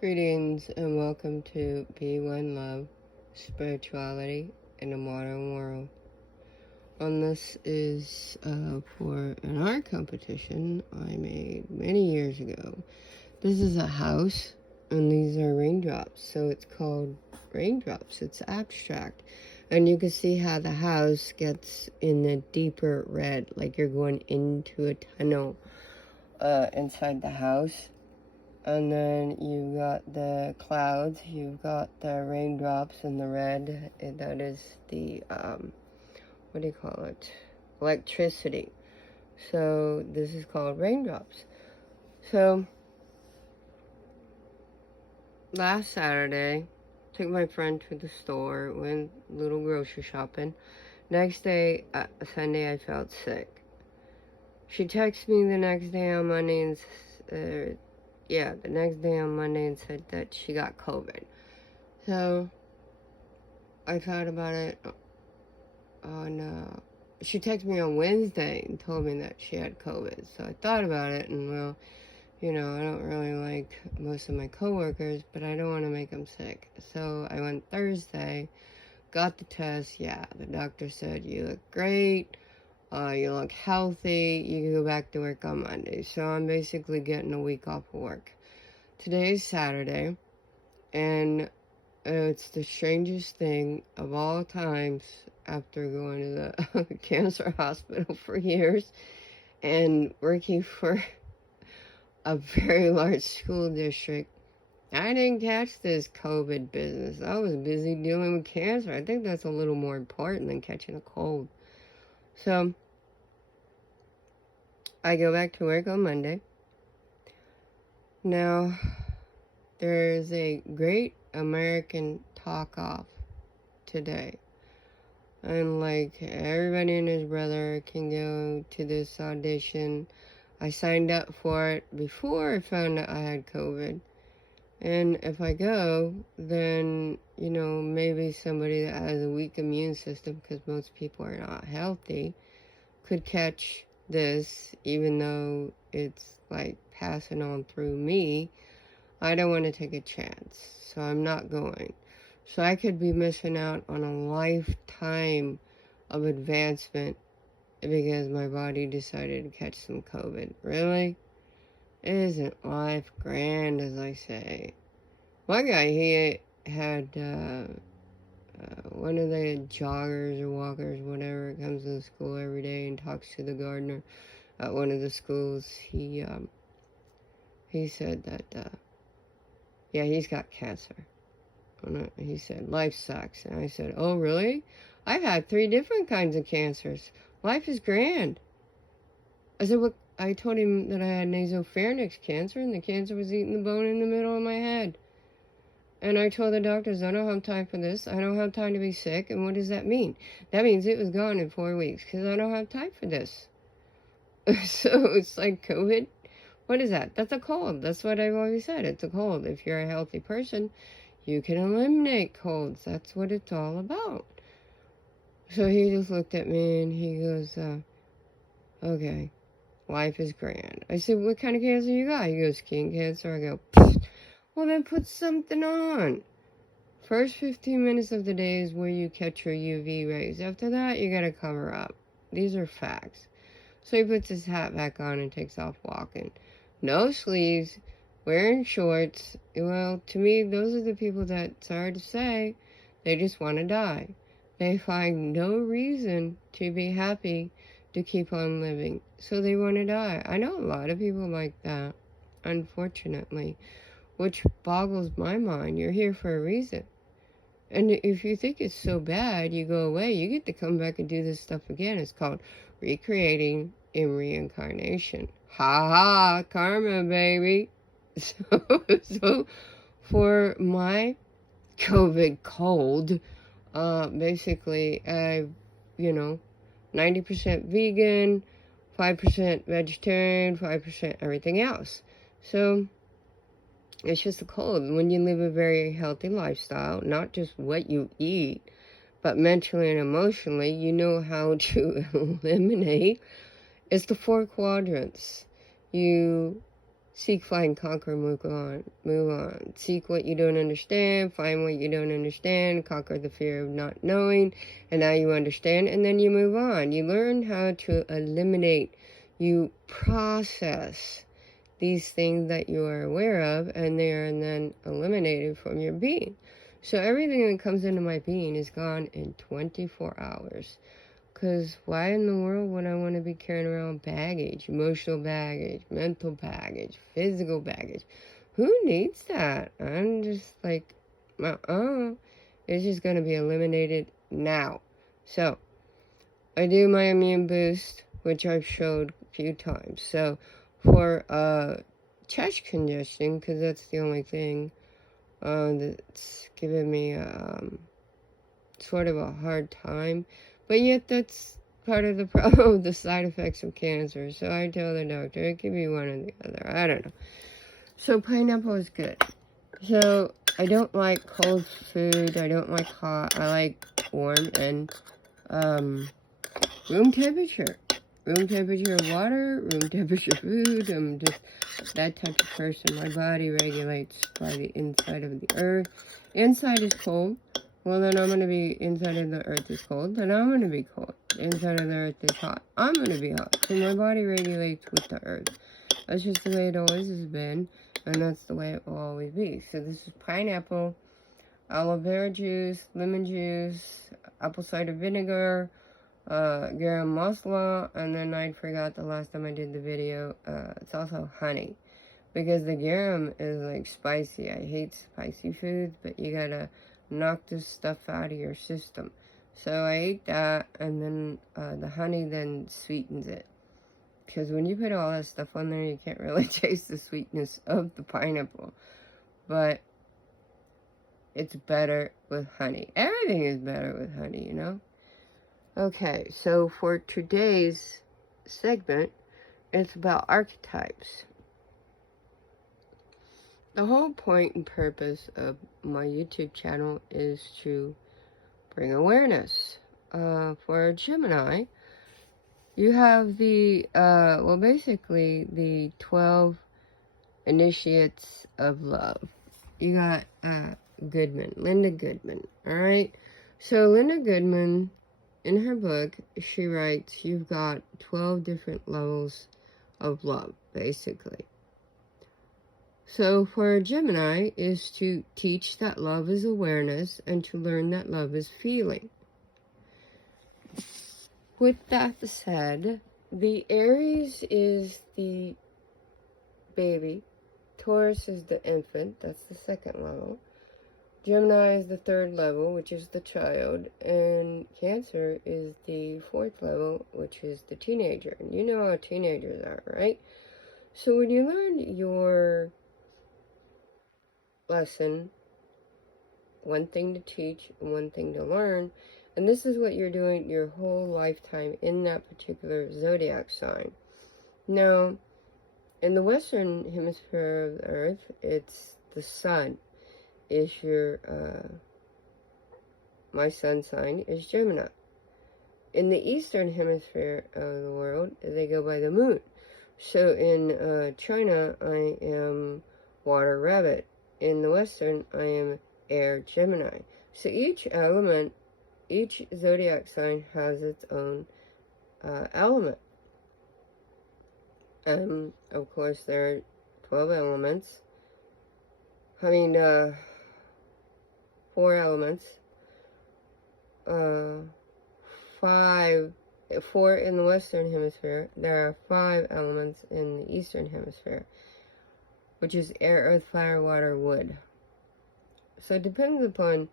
Greetings and welcome to Be One Love, Spirituality in a Modern World. This is for an art competition I made many years ago. This is a house and these are raindrops, so it's called raindrops. It's abstract. And you can see how the house gets in a deeper red, like you're going into a tunnel inside the house. And then you've got the clouds, you've got the raindrops and the red, and that is the, what do you call it? Electricity. So this is called raindrops. So last Saturday, took my friend to the store, went a little grocery shopping. Next day, Sunday, I felt sick. She texted me the next day on Monday and the next day on Monday and said that she got COVID. So I thought about it on, she texted me on Wednesday and told me that she had COVID. So I thought about it and, well, I don't really like most of my coworkers, but I don't want to make them sick. So I went Thursday, got the test. Yeah, the doctor said, you look great. You look healthy, you can go back to work on Monday. So I'm basically getting a week off of work. Today's Saturday, and it's the strangest thing of all times after going to the cancer hospital for years and working for a very large school district. I didn't catch this COVID business. I was busy dealing with cancer. I think that's a little more important than catching a cold. So I go back to work on Monday. Now, there's a great American talk-off today. And everybody and his brother can go to this audition. I signed up for it before I found out I had COVID. And if I go, then, maybe somebody that has a weak immune system, because most people are not healthy, could catch this, even though it's passing on through me. I don't want to take a chance, so I'm not going. So I could be missing out on a lifetime of advancement because my body decided to catch some COVID. Really? Isn't life grand, as I say? My guy, he had one of the joggers or walkers, whatever, comes to school every day and talks to the gardener at one of the schools. He said that, he's got cancer. And he said, life sucks. And I said, oh, really? I've had 3 different kinds of cancers. Life is grand. I said, what? I told him that I had nasopharynx cancer, and the cancer was eating the bone in the middle of my head. And I told the doctors, I don't have time for this. I don't have time to be sick. And what does that mean? That means it was gone in 4 weeks, because I don't have time for this. So it's like COVID. What is that? That's a cold. That's what I've always said. It's a cold. If you're a healthy person, you can eliminate colds. That's what it's all about. So he just looked at me and he goes, okay, life is grand. I said, what kind of cancer you got? He goes, skin cancer. I go, pfft. Well, then put something on. First 15 minutes of the day is where you catch your UV rays. After that, you gotta cover up. These are facts. So he puts his hat back on and takes off walking. No sleeves, wearing shorts. Well, to me, those are the people that, sorry to say, they just want to die. They find no reason to be happy to keep on living. So they want to die. I know a lot of people like that, unfortunately, which boggles my mind. You're here for a reason. And if you think it's so bad, you go away, you get to come back and do this stuff again. It's called recreating in reincarnation. Ha ha, karma, baby. So for my COVID cold, basically, I've, 90% vegan, 5% vegetarian, 5% everything else. So it's just a cold. When you live a very healthy lifestyle, not just what you eat, but mentally and emotionally, you know how to eliminate. It's the 4 quadrants. You Seek, find, conquer, move on, move on. Seek what you don't understand, find what you don't understand, conquer the fear of not knowing, and now you understand, and then you move on. You learn how to eliminate, you process these things that you are aware of, and they are then eliminated from your being. So everything that comes into my being is gone in 24 hours. Because why in the world would I want to be carrying around baggage, emotional baggage, mental baggage, physical baggage? Who needs that? I'm just like, it's just going to be eliminated now. So, I do my immune boost, which I've showed a few times. So, for chest congestion, because that's the only thing that's giving me sort of a hard time. But yet that's part of the problem of the side effects of cancer. So I tell the doctor, it could be one or the other. I don't know. So pineapple is good. So I don't like cold food. I don't like hot. I like warm and room temperature. Room temperature water, room temperature food. I'm just that type of person. My body regulates by the inside of the earth. Inside is cold. Well, then I'm going to be, inside of the earth is cold, then I'm going to be cold. Inside of the earth is hot, I'm going to be hot. So my body regulates with the earth. That's just the way it always has been, and that's the way it will always be. So this is pineapple, aloe vera juice, lemon juice, apple cider vinegar, garam masala, and then I forgot the last time I did the video, it's also honey. Because the garam is like spicy. I hate spicy foods, but you gotta knock this stuff out of your system. So I ate that, and then the honey then sweetens it. Because when you put all that stuff on there, you can't really taste the sweetness of the pineapple. But it's better with honey. Everything is better with honey, you know? Okay, so for today's segment, it's about archetypes. The whole point and purpose of my YouTube channel is to bring awareness. For Gemini, you have the, basically the 12 initiates of love. You got Linda Goodman, alright? So Linda Goodman, in her book, she writes, you've got 12 different levels of love, basically. So for a Gemini is to teach that love is awareness and to learn that love is feeling. With that said, the Aries is the baby, Taurus is the infant, that's the second level, Gemini is the third level, which is the child, and Cancer is the fourth level, which is the teenager. And you know how teenagers are, right? So when you learn your lesson, one thing to teach and one thing to learn, and this is what you're doing your whole lifetime in that particular zodiac sign. Now, in the western hemisphere of the earth, it's the sun is your my sun sign is Gemini. In the eastern hemisphere of the world, they go by the moon. So in China, I am water rabbit. In the western, I am air Gemini. So each element, each zodiac sign has its own element. Of course, there are 12 elements. 4 elements. 4 in the western hemisphere. There are 5 elements in the eastern hemisphere, which is air, earth, fire, water, wood. So it depends upon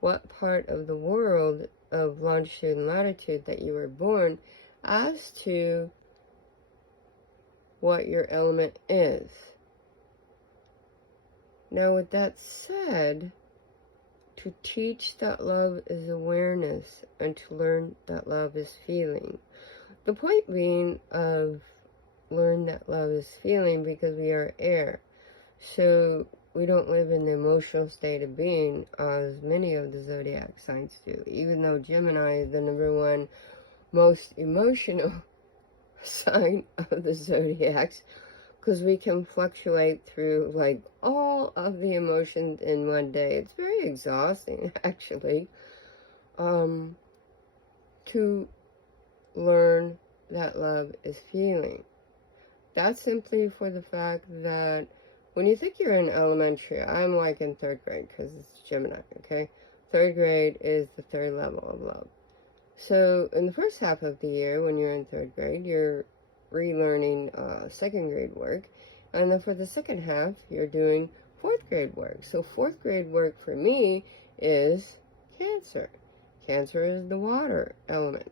what part of the world of longitude and latitude that you were born as to what your element is. Now, with that said, to teach that love is awareness and to learn that love is feeling. The point being of learn that love is feeling because we are air. So we don't live in the emotional state of being as many of the zodiac signs do. Even though Gemini is the #1 most emotional sign of the zodiacs, because we can fluctuate through like all of the emotions in one day. It's very exhausting, actually, to learn that love is feeling. That's simply for the fact that when you think you're in elementary, I'm like in 3rd grade because it's Gemini, okay? 3rd grade is the 3rd level of love. So in the first half of the year, when you're in 3rd grade, you're relearning 2nd grade work. And then for the second half, you're doing 4th grade work. So 4th grade work for me is Cancer. Cancer is the water element.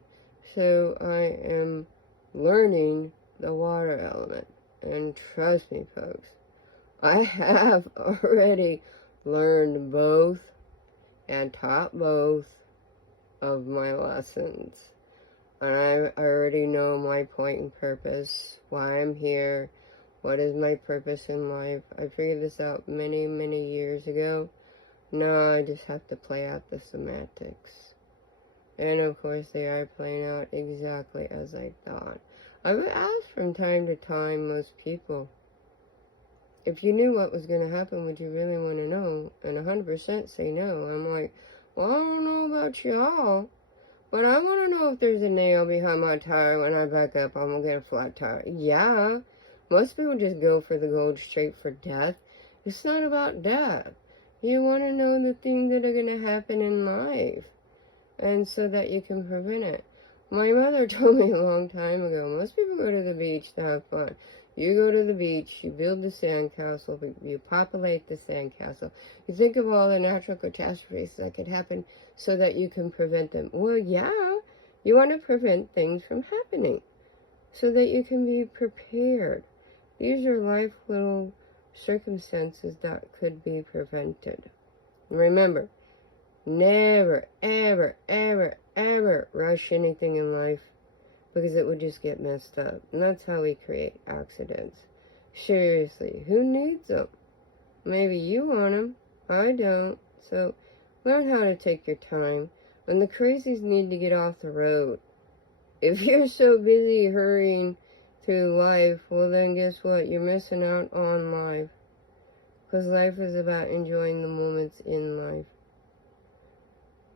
So I am learning the water element. And trust me, folks, I have already learned both and taught both of my lessons. And I already know my point and purpose, why I'm here, what is my purpose in life. I figured this out many, many years ago. Now I just have to play out the semantics. And of course they are playing out exactly as I thought. I would ask from time to time most people, if you knew what was going to happen, would you really want to know? And 100% say no. I'm like, well, I don't know about y'all, but I want to know if there's a nail behind my tire when I back up, I'm going to get a flat tire. Yeah, most people just go for the gold straight for death. It's not about death. You want to know the things that are going to happen in life, and so that you can prevent it. My mother told me a long time ago, most people go to the beach to have fun. You go to the beach, you build the sandcastle, you populate the sandcastle. You think of all the natural catastrophes that could happen so that you can prevent them. Well, yeah, you want to prevent things from happening so that you can be prepared. These are life little circumstances that could be prevented. Remember, never, ever, ever, ever rush anything in life, because it would just get messed up. And that's how we create accidents. Seriously, who needs them? Maybe you want them. I don't. So learn how to take your time. And the crazies need to get off the road. If you're so busy hurrying through life, well then guess what? You're missing out on life. Because life is about enjoying the moments in life.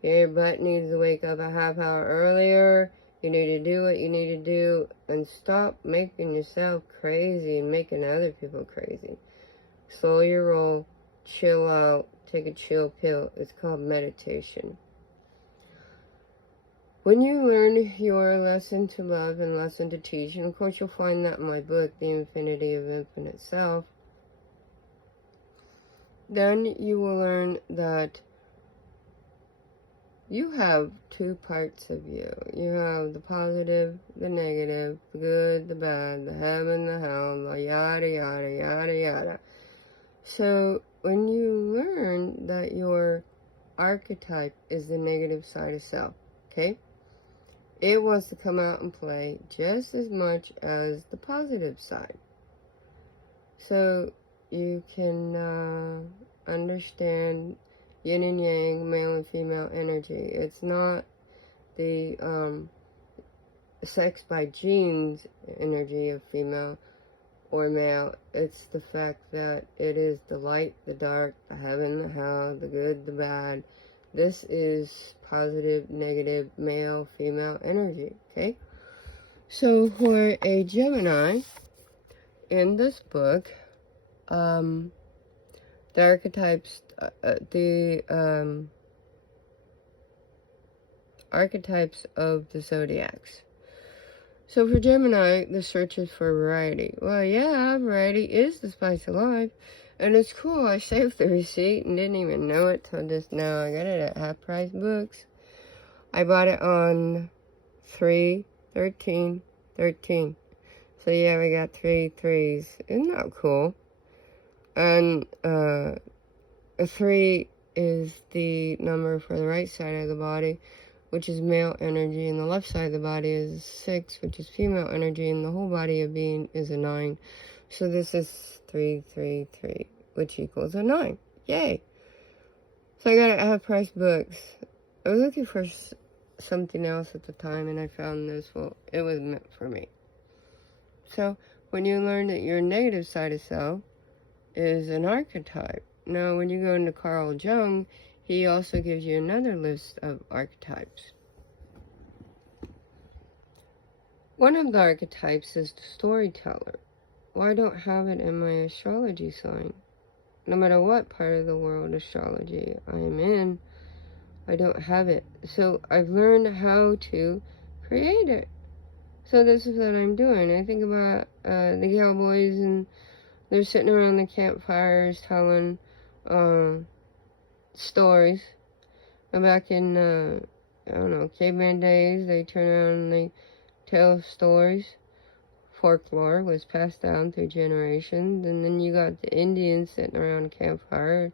Your butt needs to wake up a half hour earlier. You need to do what you need to do and stop making yourself crazy and making other people crazy. Slow your roll, chill out, take a chill pill. It's called meditation. When you learn your lesson to love and lesson to teach, and of course you'll find that in my book, The Infinity of Infinite Self, then you will learn that you have two parts of you. You have the positive, the negative, the good, the bad, the heaven, the hell, the yada, yada, yada, yada. So when you learn that your archetype is the negative side of self, okay, it wants to come out and play just as much as the positive side. So you can understand yin and yang, male and female energy. It's not the sex by genes energy of female or male. It's the fact that it is the light, the dark, the heaven, the hell, the good, the bad. This is positive, negative, male, female energy, okay? So for a Gemini, in this book, the archetypes, archetypes of the zodiacs. So for Gemini, the search is for variety. Well, yeah, variety is the spice of life. And it's cool, I saved the receipt and didn't even know it till just now. I got it at Half Price Books. I bought it on 3/13/13. So yeah, we got 3 3s. Isn't that cool? And a 3 is the number for the right side of the body, which is male energy, and the left side of the body is 6, which is female energy, and the whole body of being is a 9. So this is 3 3 3, which equals a 9. Yay! So I got it at Half Price Books. I was looking for something else at the time, and I found this. Well, it was meant for me. So when you learn that your negative side of self is an archetype. Now, when you go into Carl Jung, he also gives you another list of archetypes. One of the archetypes is the storyteller. Well, I don't have it in my astrology sign. No matter what part of the world astrology I am in, I don't have it. So I've learned how to create it. So this is what I'm doing. I think about the cowboys, and they're sitting around the campfires telling stories. And back in, I don't know, caveman days, they turn around and they tell stories. Folklore was passed down through generations. And then you got the Indians sitting around a campfire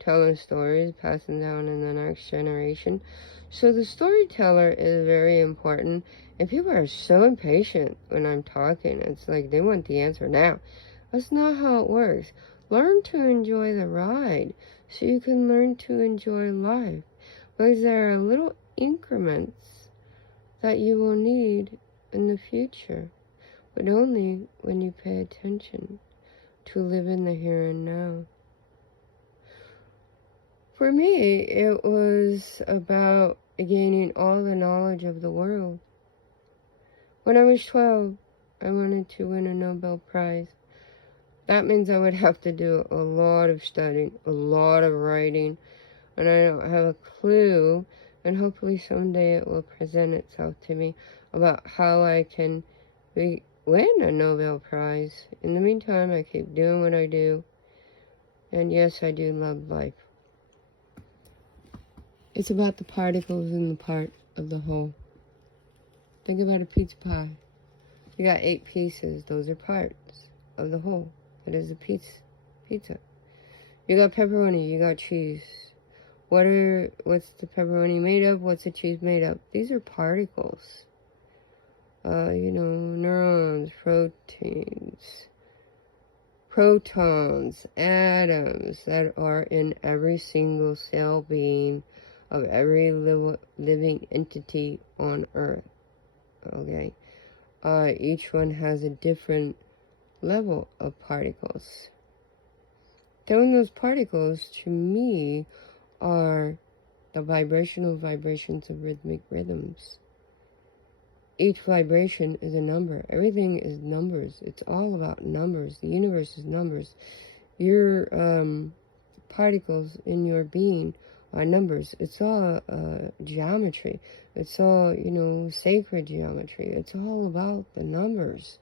telling stories, passing down in the next generation. So the storyteller is very important. And people are so impatient when I'm talking. It's like they want the answer now. That's not how it works. Learn to enjoy the ride so you can learn to enjoy life. Because there are little increments that you will need in the future, but only when you pay attention to live in the here and now. For me, it was about gaining all the knowledge of the world. When I was 12, I wanted to win a Nobel Prize. That means I would have to do a lot of studying, a lot of writing, and I don't have a clue, and hopefully someday it will present itself to me about how I can win a Nobel Prize. In the meantime, I keep doing what I do, and yes, I do love life. It's about the particles in the part of the whole. Think about a pizza pie. You got 8 pieces. Those are parts of the whole. That is a pizza. You got pepperoni. You got cheese. What's the pepperoni made of? What's the cheese made of? These are particles. Neurons, protons, atoms that are in every single cell being of every living entity on Earth. Okay? Each one has a different level of particles. Then those particles, to me, are the vibrations of rhythmic rhythms. Each vibration is a number. Everything is numbers. It's all about numbers. The universe is numbers. Your particles in your being are numbers. It's all geometry. It's all, sacred geometry. It's all about the numbers.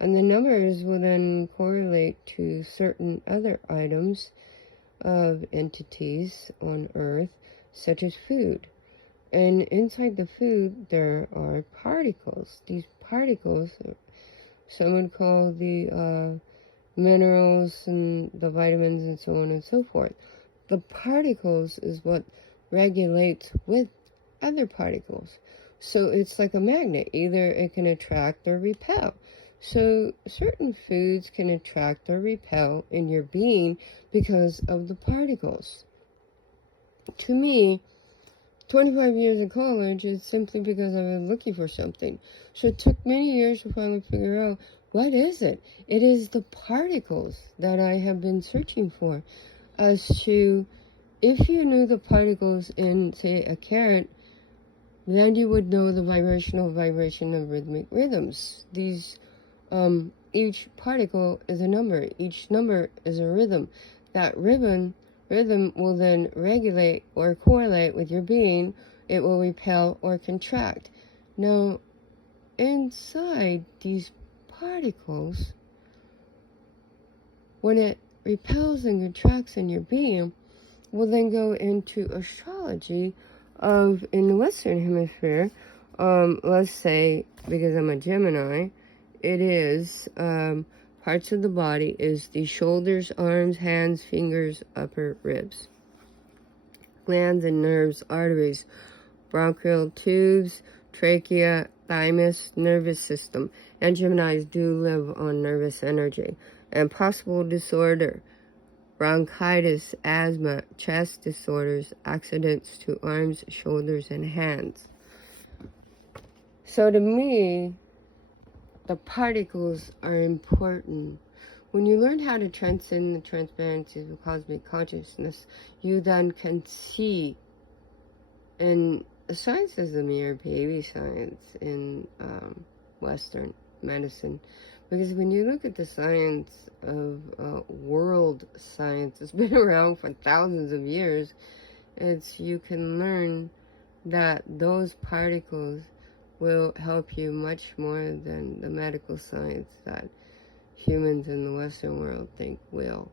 And the numbers will then correlate to certain other items of entities on Earth, such as food. And inside the food, there are particles. These particles, some would call the minerals and the vitamins and so on and so forth. The particles is what regulates with other particles. So it's like a magnet. Either it can attract or repel. So certain foods can attract or repel in your being because of the particles. To me, 25 years of college is simply because I was looking for something. So it took many years to finally figure out, what is it? It is the particles that I have been searching for. As to, if you knew the particles in, say, a carrot, then you would know the vibration of rhythmic rhythms. These, each particle is a number. Each number is a rhythm. That rhythm will then regulate or correlate with your being. It will repel or contract. Now, inside these particles, when it repels and contracts in your being, will then go into astrology of, in the Western Hemisphere, let's say, because I'm a Gemini, it is, parts of the body is the shoulders, arms, hands, fingers, upper ribs. Glands and nerves, arteries, bronchial tubes, trachea, thymus, nervous system. And Geminis do live on nervous energy. And possible disorder, bronchitis, asthma, chest disorders, accidents to arms, shoulders, and hands. So to me, the particles are important. When you learn how to transcend the transparencies of cosmic consciousness, you then can see, and science is a mere baby science in Western medicine, because when you look at the science of world science, it's been around for thousands of years, you can learn that those particles will help you much more than the medical science that humans in the Western world think will.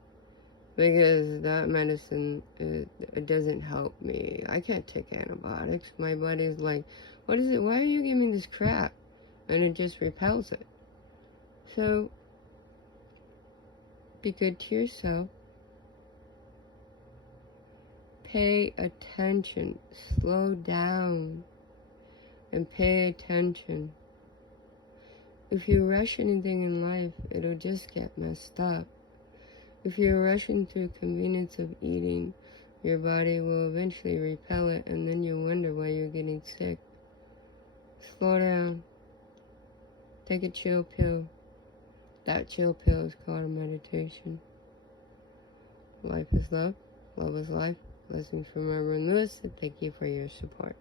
Because that medicine, it doesn't help me. I can't take antibiotics. My body's like, what is it? Why are you giving me this crap? And it just repels it. So, be good to yourself. Pay attention. Slow down. And pay attention. If you rush anything in life, it'll just get messed up. If you're rushing through convenience of eating, your body will eventually repel it, and then you wonder why you're getting sick. Slow down. Take a chill pill. That chill pill is called a meditation. Life is love. Love is life. Blessings from Reverend Lewis, and thank you for your support.